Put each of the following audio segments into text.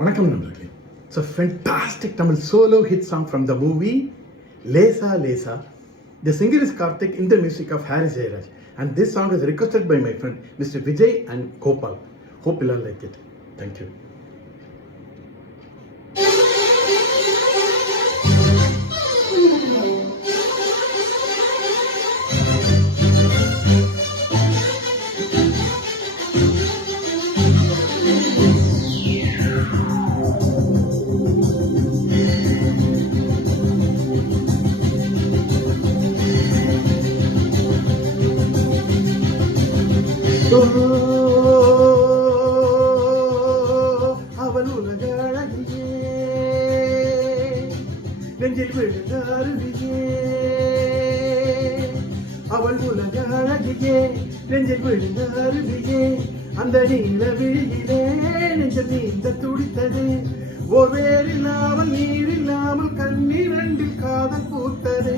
வணக்கம் நண்பர்களே. It's a fantastic Tamil solo hit song from the movie Lesa Lesa. The singer is Karthik in the music of Harry Jayaraj. And this song is requested by my friend Mr. Vijay and Gopal. Hope you all like it. Thank you. அவள் உலக அழகியே, நெஞ்சில் விழுந்த அருவியே. அவள் உலக அழகியே, நெஞ்சில் விழுந்த அருவியே. அந்த நீல விழியிலே நெஞ்சம் நீந்த துடித்தது. ஓர் வேறில்லாமல் நீரில்லாமல் கண்ணீரண்டில் காதல் பூத்ததே.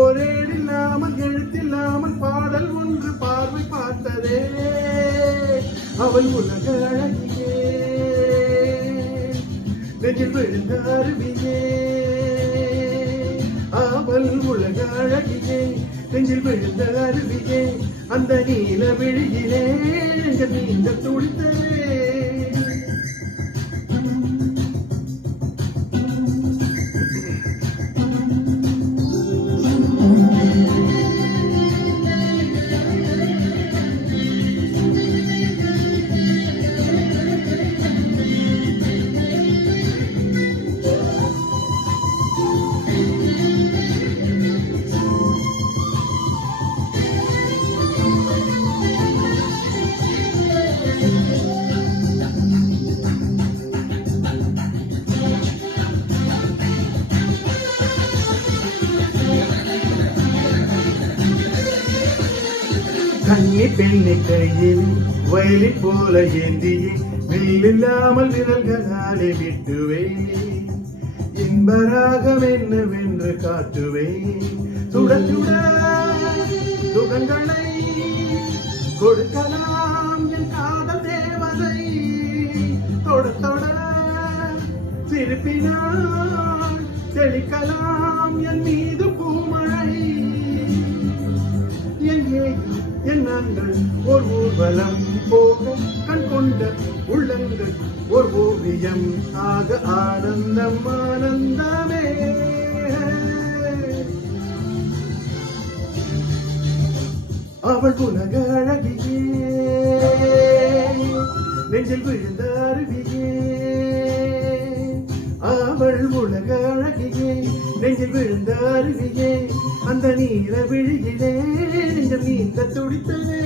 ஓரேடில்லாமல் எழுத்தில்லாமல் பாடல் ஒன்று பார்வை பார்த்ததே. அவள் உலக அழகியே, நெஞ்சில் விழுந்த அருவியே. அவள் உலக அழகியே, நெஞ்சில் விழுந்த அருவியே. அந்த நீல விழியிலே நெஞ்சம் நீந்த துடித்ததே. கண்ணி பெண்ணை கையில் வயலில் போல ஏந்தியே வில்லில்லாமல் விரல்களாலே விட்டுவே. இன்பராகம் என்னவென்று காட்டுவே. சுட சுட சுகங்களை கொடுக்கலாம் என் காதல் தேவதை. தொட தொட சிரிப்பினால் செழிக்கலாம் என் மீது பூமழை. எண்ணங்கள் ஒரு ஊர்வலம் போக கண் கொண்ட உள்ளங்கள் ஒரு ஓவியம் ஆக ஆனந்தம் ஆனந்தமே. அவள் உலக அழகியே, நெஞ்சில் விழுந்த அருவியே. அவள் உலக அழகியே, நெஞ்சில் விழுந்த அருவியே. அந்த நீல விழியிலே நெஞ்சம் நீந்த துடித்ததே.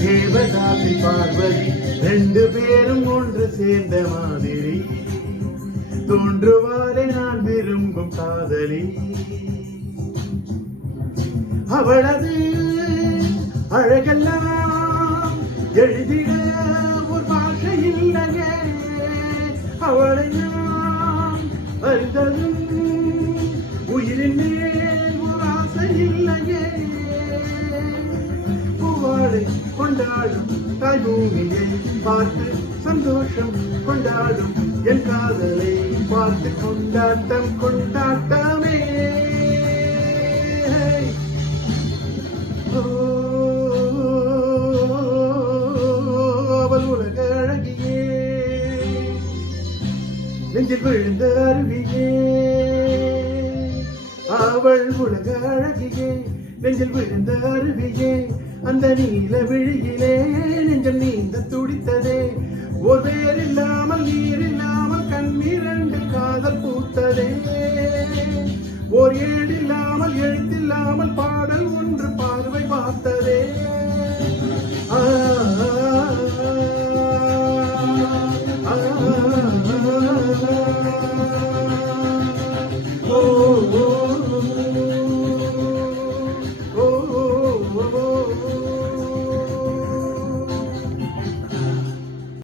தேவதாசி பார்வதி ரெண்டு பேரும் ஒன்று சேர்ந்த மாதிரி தோன்றுவாரே நான் விரும்பும் காதலி. அவளது அழகெல்லாம் எழுதிட ஒரு பாஷை இல்லையே. அவளை நான் அறிந்ததும் உயிரின் மேல் ஒரு ஆசை இல்லையே. கொண்டாடும் தாய் பூமியை பார்த்து சந்தோஷம் கொண்டாடும் என் காதலை பார்த்து கொண்டாட்டம் கொண்டாட்டமே. அவள் உலக அழகியே, நெஞ்சில் விழுந்த அருவியே. அவள் உலக அழகியே, நெஞ்சில் விழுந்த அருவியே. அந்த நீல விழியிலே நெஞ்சம் நீந்த துடித்ததே. ஒரு வேறில்லாமல் நீரில்லாமல் கண்ணீரண்டு காதல் பூத்ததே. ஓர் ஏடில்லாமல் எழுத்தில்லாமல்